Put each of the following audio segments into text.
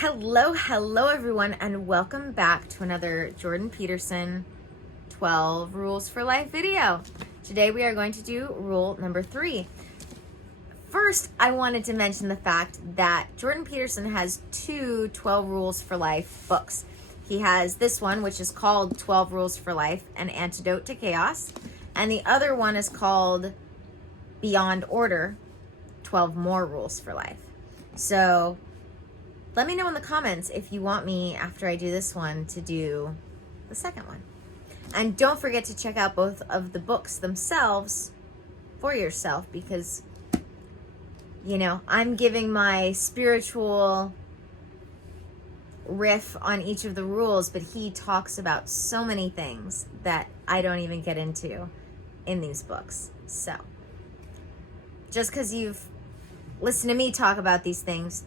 Hello everyone, and welcome back to another Jordan Peterson 12 Rules for Life video. Today we are going to do rule number 3. First, I wanted to mention the fact that Jordan Peterson has two 12 Rules for Life books. He has this one, which is called 12 Rules for Life, An Antidote to Chaos, and the other one is called Beyond Order, 12 More Rules for Life. So let me know in the comments if you want me, after I do this one, to do the second one. And don't forget to check out both of the books themselves for yourself, because, you know, I'm giving my spiritual riff on each of the rules, but he talks about so many things that I don't even get into in these books. So just because you've listened to me talk about these things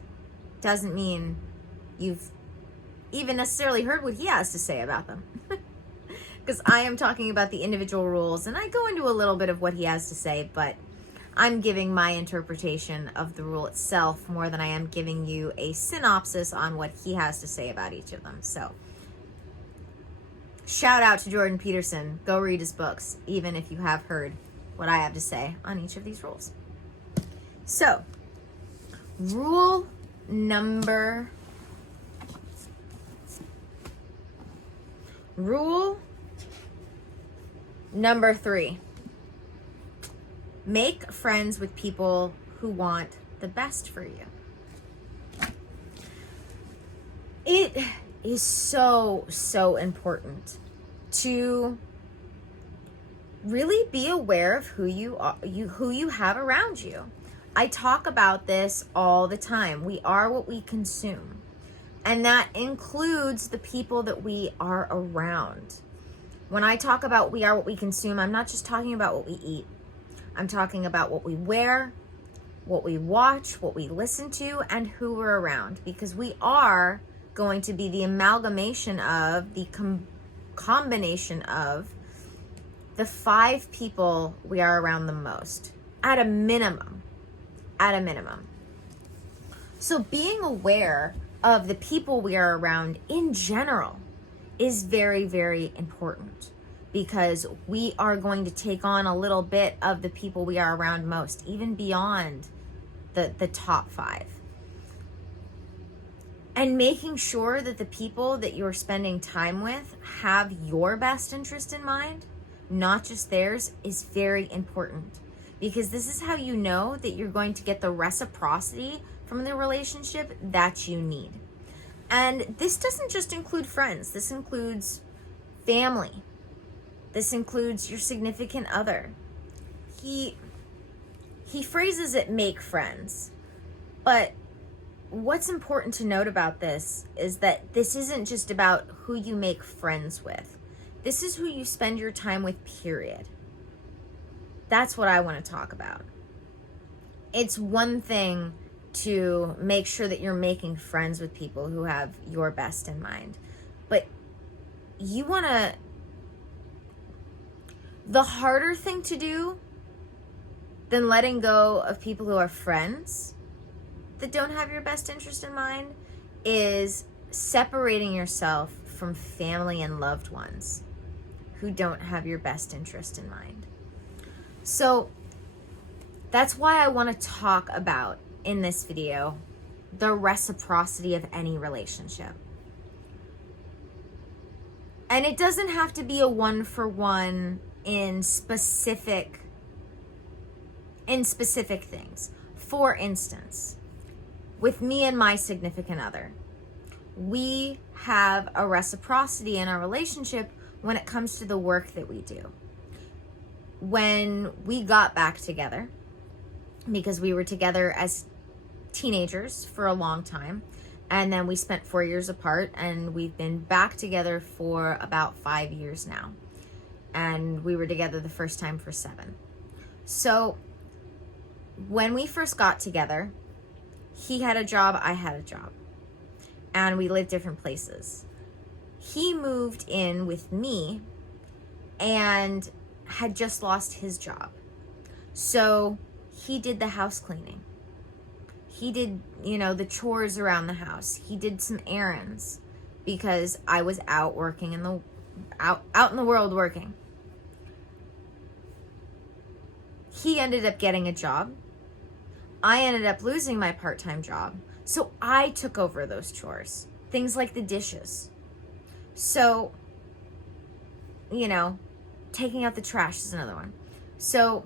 doesn't mean you've even necessarily heard what he has to say about them. Because I am talking about the individual rules, and I go into a little bit of what he has to say, but I'm giving my interpretation of the rule itself more than I am giving you a synopsis on what he has to say about each of them. So shout out to Jordan Peterson. Go read his books, even if you have heard what I have to say on each of these rules. So, rule number 3. Make friends with people who want the best for you. It is so important to really be aware of who you are, who you have around you. I talk about this all the time. We are what we consume. And that includes the people that we are around. When I talk about we are what we consume, I'm not just talking about what we eat. I'm talking about what we wear, what we watch, what we listen to, and who we're around. Because we are going to be the amalgamation of, the combination of the 5 people we are around the most, at a minimum. So being aware of the people we are around in general is very, very important, because we are going to take on a little bit of the people we are around most, even beyond the top 5. And making sure that the people that you're spending time with have your best interest in mind, not just theirs, is very important. Because this is how you know that you're going to get the reciprocity from the relationship that you need. And this doesn't just include friends. This includes family. This includes your significant other. He phrases it, make friends. But what's important to note about this is that this isn't just about who you make friends with. This is who you spend your time with, period. That's what I want to talk about. It's one thing to make sure that you're making friends with people who have your best in mind. But you want to... The harder thing to do than letting go of people who are friends that don't have your best interest in mind is separating yourself from family and loved ones who don't have your best interest in mind. So that's why I want to talk about in this video the reciprocity of any relationship. And it doesn't have to be a one-for-one in specific things. For instance, with me and my significant other, we have a reciprocity in our relationship when it comes to the work that we do. When we got back together, because we were together as teenagers for a long time, and then we spent 4 years apart, and we've been back together for about 5 years now. And we were together the first time for 7. So when we first got together, he had a job, I had a job, and we lived different places. He moved in with me and had just lost his job. So he did the house cleaning. He did, the chores around the house. He did some errands because I was out working out in the world working. He ended up getting a job. I ended up losing my part-time job. So I took over those chores. Things like the dishes. So, taking out the trash is another one. So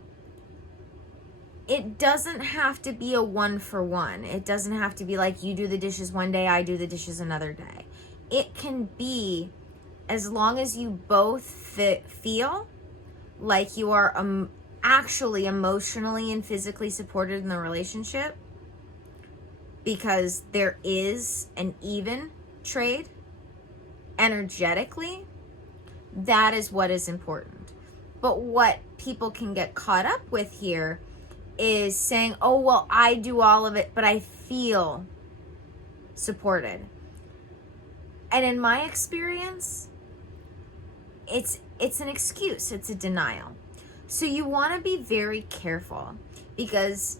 it doesn't have to be a 1-for-1. It doesn't have to be like you do the dishes one day, I do the dishes another day. It can be, as long as you both feel like you are actually emotionally and physically supported in the relationship, because there is an even trade energetically, that is what is important. But what people can get caught up with here is saying, oh, well, I do all of it, but I feel supported. And in my experience, it's an excuse. It's a denial. So you want to be very careful, because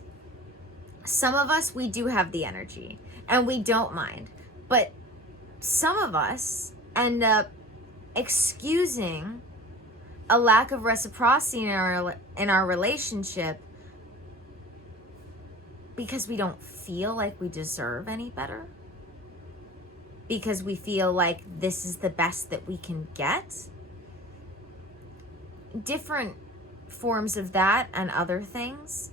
some of us, we do have the energy and we don't mind. But some of us end up excusing a lack of reciprocity in our relationship because we don't feel like we deserve any better, because we feel like this is the best that we can get. Different forms of that and other things.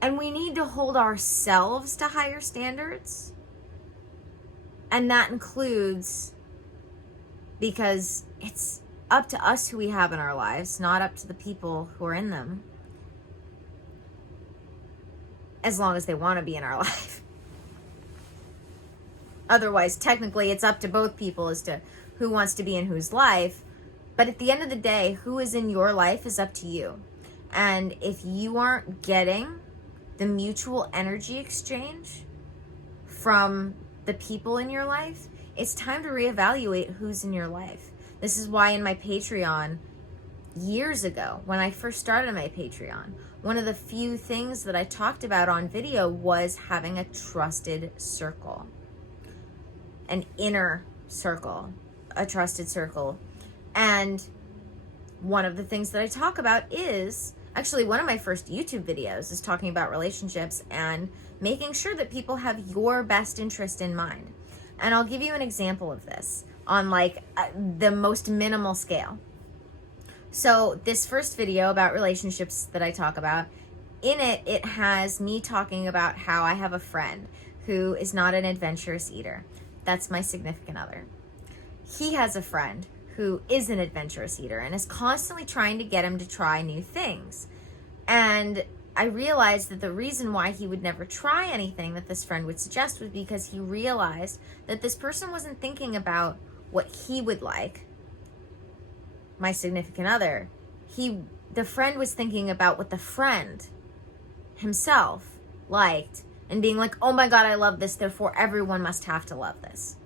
And we need to hold ourselves to higher standards. And that includes, because it's up to us who we have in our lives, not up to the people who are in them, as long as they want to be in our life. Otherwise, technically, it's up to both people as to who wants to be in whose life. But at the end of the day, who is in your life is up to you. And if you aren't getting the mutual energy exchange from the people in your life, it's time to reevaluate who's in your life. This is why in my Patreon, years ago, when I first started my Patreon, one of the few things that I talked about on video was having a trusted circle, an inner circle, a trusted circle. And one of the things that I talk about is, actually one of my first YouTube videos is talking about relationships and making sure that people have your best interest in mind. And I'll give you an example of this on the most minimal scale. So this first video about relationships that I talk about, in it has me talking about how I have a friend who is not an adventurous eater. That's my significant other. He has a friend who is an adventurous eater and is constantly trying to get him to try new things. And I realized that the reason why he would never try anything that this friend would suggest was because he realized that this person wasn't thinking about what he would like, my significant other. The friend was thinking about what the friend himself liked and being like, oh my God, I love this, therefore everyone must have to love this.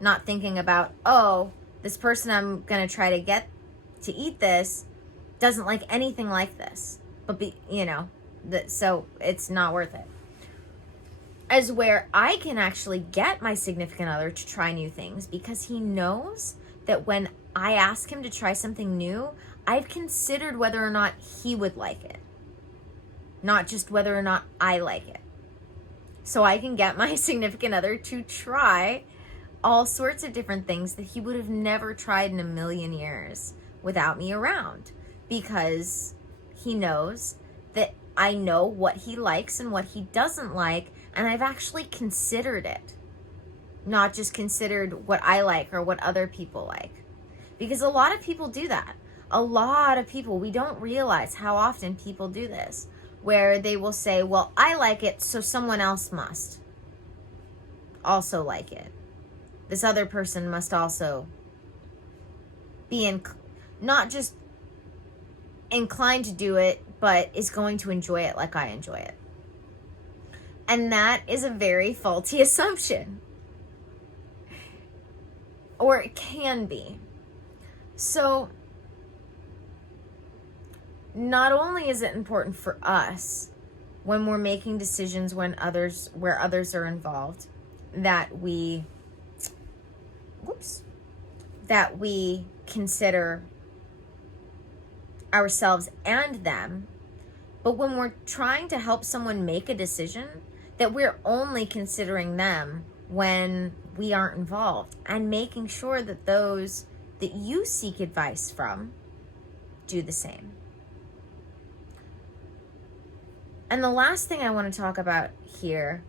Not thinking about, oh, this person I'm going to try to get to eat this doesn't like anything like this. But, so it's not worth it. As where I can actually get my significant other to try new things because he knows that when I ask him to try something new, I've considered whether or not he would like it. Not just whether or not I like it. So I can get my significant other to try all sorts of different things that he would have never tried in a million years without me around, because he knows that I know what he likes and what he doesn't like, and I've actually considered it, not just considered what I like or what other people like. Because a lot of people do that. A lot of people, we don't realize how often people do this, where they will say, well, I like it, so someone else must also like it. This other person must also be not just inclined to do it, but is going to enjoy it like I enjoy it. And that is a very faulty assumption. Or it can be. So, not only is it important for us when we're making decisions where others are involved, that we consider ourselves and them. But when we're trying to help someone make a decision, that we're only considering them when we aren't involved, and making sure that those that you seek advice from do the same. And the last thing I want to talk about here,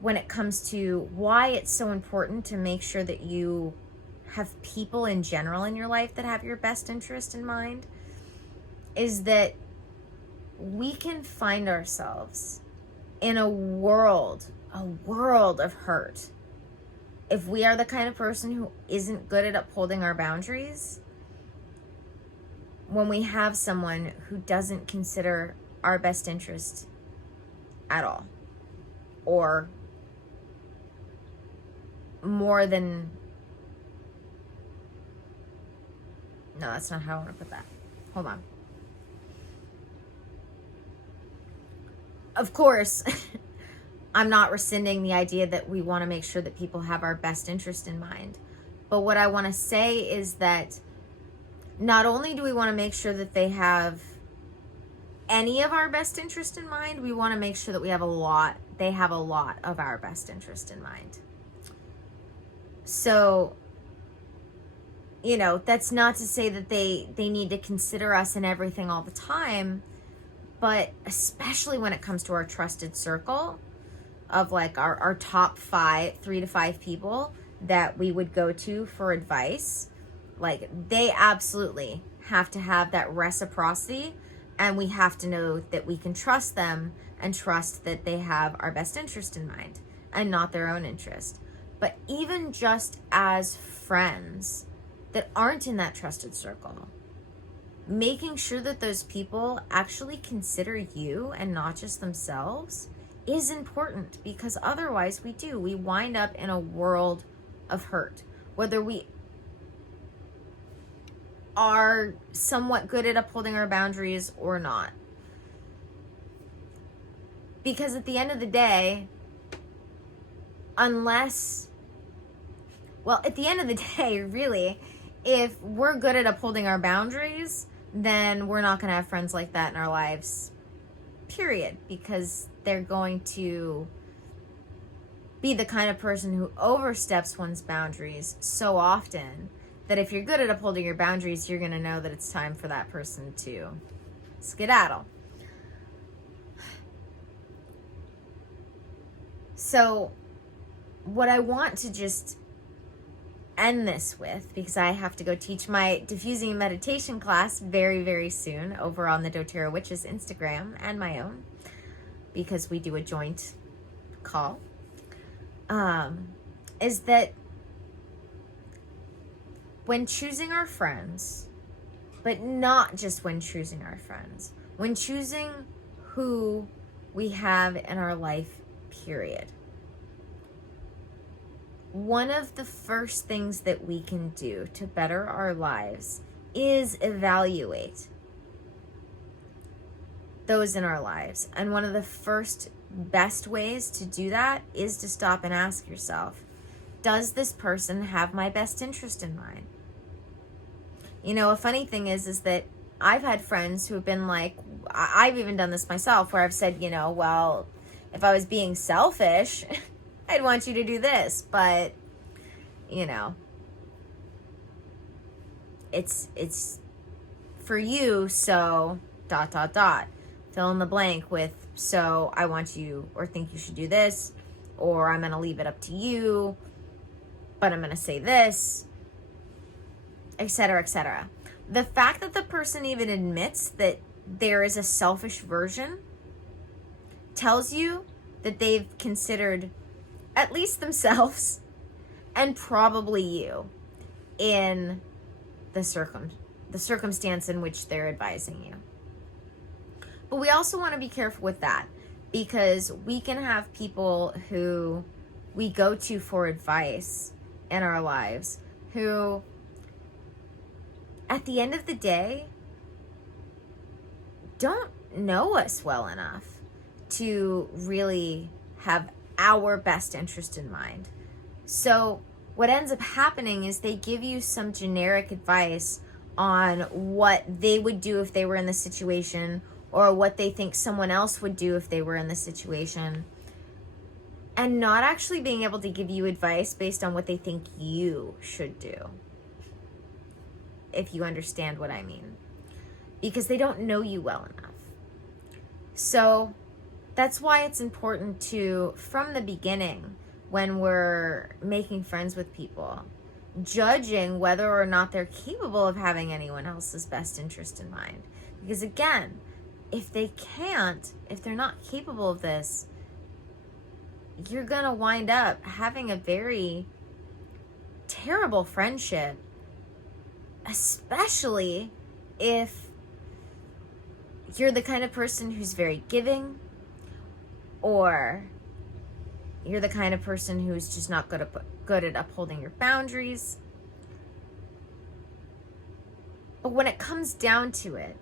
when it comes to why it's so important to make sure that you have people in general in your life that have your best interest in mind, is that we can find ourselves in a world of hurt if we are the kind of person who isn't good at upholding our boundaries, when we have someone who doesn't consider our best interest at all, or more than, no, that's not how I want to put that. Hold on. Of course, I'm not rescinding the idea that we want to make sure that people have our best interest in mind. But what I want to say is that not only do we want to make sure that they have any of our best interest in mind, we want to make sure that they have a lot of our best interest in mind. So, that's not to say that they need to consider us in everything all the time, but especially when it comes to our trusted circle of like our top 3 to 5 people that we would go to for advice, like they absolutely have to have that reciprocity, and we have to know that we can trust them and trust that they have our best interest in mind and not their own interest. But even just as friends that aren't in that trusted circle, making sure that those people actually consider you and not just themselves is important, because otherwise we wind up in a world of hurt, whether we are somewhat good at upholding our boundaries or not. Because at the end of the day, really, if we're good at upholding our boundaries, then we're not going to have friends like that in our lives, period. Because they're going to be the kind of person who oversteps one's boundaries so often that if you're good at upholding your boundaries, you're going to know that it's time for that person to skedaddle. So what I want to just end this with, because I have to go teach my diffusing meditation class very, very soon over on the dōTERRA Witches Instagram and my own, because we do a joint call, is that when choosing our friends, but not just when choosing our friends, when choosing who we have in our life, period, one of the first things that we can do to better our lives is evaluate those in our lives. And one of the first best ways to do that is to stop and ask yourself, does this person have my best interest in mind? A funny thing is that I've had friends who have been like, I've even done this myself, where I've said, well, if I was being selfish, I'd want you to do this, but, it's for you, so ... Fill in the blank with, so I want you, or think you should do this, or I'm going to leave it up to you, but I'm going to say this, etc., etc. The fact that the person even admits that there is a selfish version tells you that they've considered at least themselves and probably you in the circumstance in which they're advising you. But we also want to be careful with that, because we can have people who we go to for advice in our lives who, at the end of the day, don't know us well enough to really have our best interest in mind. So what ends up happening is they give you some generic advice on what they would do if they were in the situation, or what they think someone else would do if they were in the situation, and not actually being able to give you advice based on what they think you should do, if you understand what I mean, because they don't know you well enough. So that's why it's important to, from the beginning, when we're making friends with people, judging whether or not they're capable of having anyone else's best interest in mind. Because again, if they can't, if they're not capable of this, you're gonna wind up having a very terrible friendship, especially if you're the kind of person who's very giving, or you're the kind of person who's just not good at upholding your boundaries. But when it comes down to it,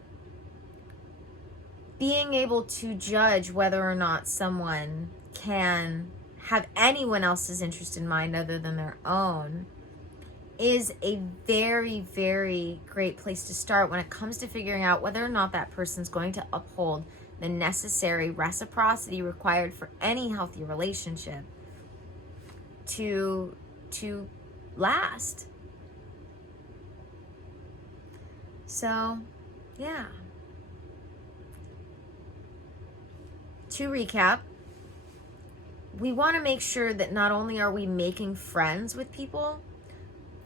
being able to judge whether or not someone can have anyone else's interest in mind other than their own is a very, very great place to start when it comes to figuring out whether or not that person's going to uphold the necessary reciprocity required for any healthy relationship to last. So, yeah. To recap, we want to make sure that not only are we making friends with people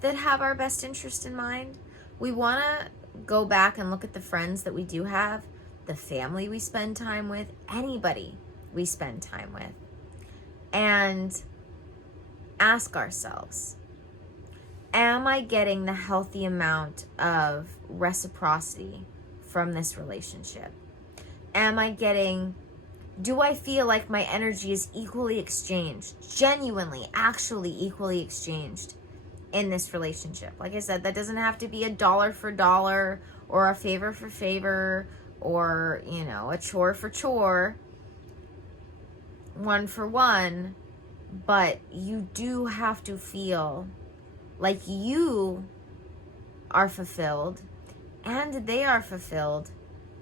that have our best interest in mind, we want to go back and look at the friends that we do have, the family we spend time with, anybody we spend time with, and ask ourselves, am I getting the healthy amount of reciprocity from this relationship? Do I feel like my energy is equally exchanged, genuinely, actually equally exchanged in this relationship? Like I said, that doesn't have to be a dollar for dollar, or a favor for favor, or, a chore for chore, one for one. But you do have to feel like you are fulfilled and they are fulfilled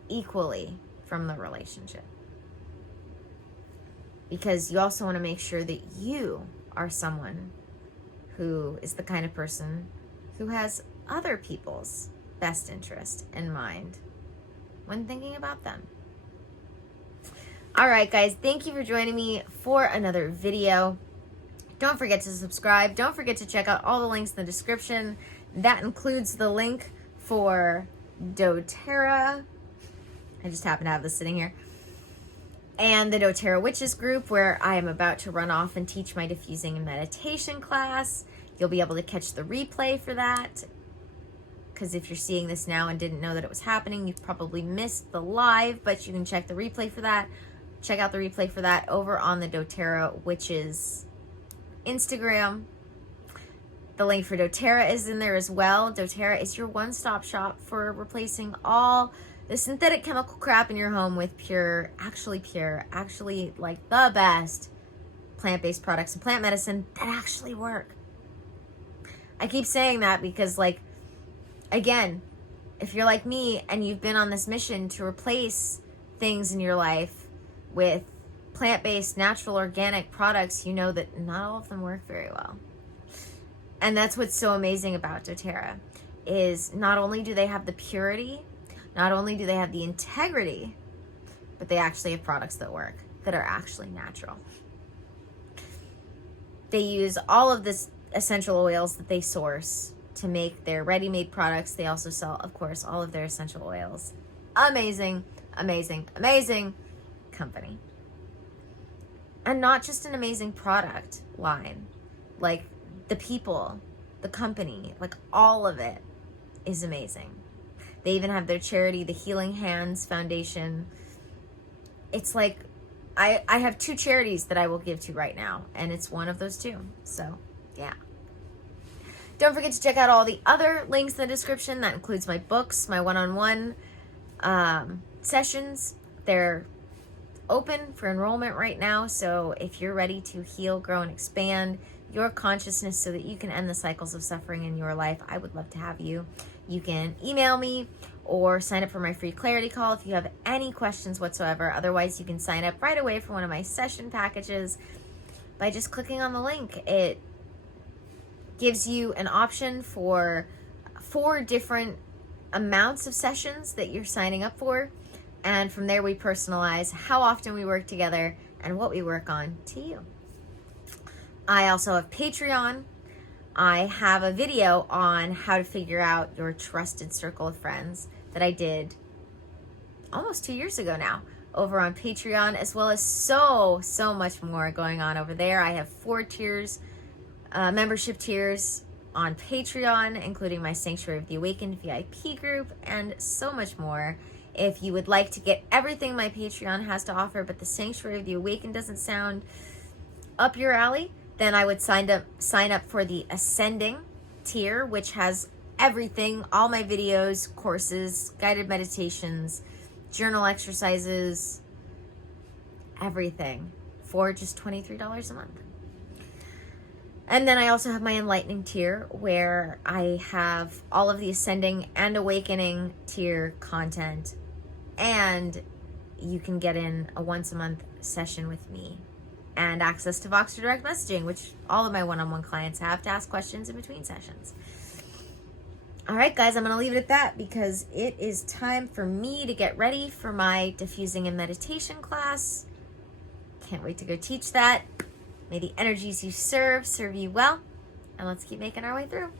equally from the relationship. Because you also want to make sure that you are someone who is the kind of person who has other people's best interest in mind when thinking about them. All right, guys, thank you for joining me for another video. Don't forget to subscribe. Don't forget to check out all the links in the description. That includes the link for dōTERRA. I just happen to have this sitting here. And the dōTERRA Witches group, where I am about to run off and teach my diffusing and meditation class. You'll be able to catch the replay for that, because if you're seeing this now and didn't know that it was happening, you've probably missed the live, but you can check the replay for that. Check out the replay for that over on the dōTERRA Witches Instagram. The link for dōTERRA is in there as well. dōTERRA is your one-stop shop for replacing all the synthetic chemical crap in your home with actually like the best plant-based products and plant medicine that actually work. I keep saying that because, like, again, if you're like me and you've been on this mission to replace things in your life with plant-based, natural, organic products, you know that not all of them work very well. And that's what's so amazing about dōTERRA, is not only do they have the purity, not only do they have the integrity, but they actually have products that work, that are actually natural. They use all of this essential oils that they source to make their ready-made products. They also sell, of course, all of their essential oils. Amazing, amazing, amazing company. And not just an amazing product line. Like, the people, the company, like, all of it is amazing. They even have their charity, the Healing Hands Foundation. It's like, I have 2 charities that I will give to right now, and it's one of those 2. So, yeah. Don't forget to check out all the other links in the description. That includes my books, my one-on-one sessions, They're open for enrollment right now. So if you're ready to heal, grow, and expand your consciousness so that you can end the cycles of suffering in your life, I would love to have you. You can email me or sign up for my free clarity call if you have any questions whatsoever. Otherwise, you can sign up right away for one of my session packages by just clicking on the link. It gives you an option for 4 different amounts of sessions that you're signing up for. And from there, we personalize how often we work together and what we work on to you. I also have Patreon. I have a video on how to figure out your trusted circle of friends that I did almost 2 years ago now over on Patreon, as well as so much more going on over there. I have 4 tiers, membership tiers on Patreon, including my Sanctuary of the Awakened VIP group, and so much more. If you would like to get everything my Patreon has to offer, but the Sanctuary of the Awakened doesn't sound up your alley, then I would sign up for the Ascending tier, which has everything, all my videos, courses, guided meditations, journal exercises, everything for just $23 a month. And then I also have my Enlightening tier, where I have all of the Ascending and Awakening tier content, and you can get in a once a month session with me and access to Voxer direct messaging, which all of my one-on-one clients have, to ask questions in between sessions. All right, guys, I'm going to leave it at that because it is time for me to get ready for my diffusing and meditation class. Can't wait to go teach that. May the energies you serve you well, and let's keep making our way through.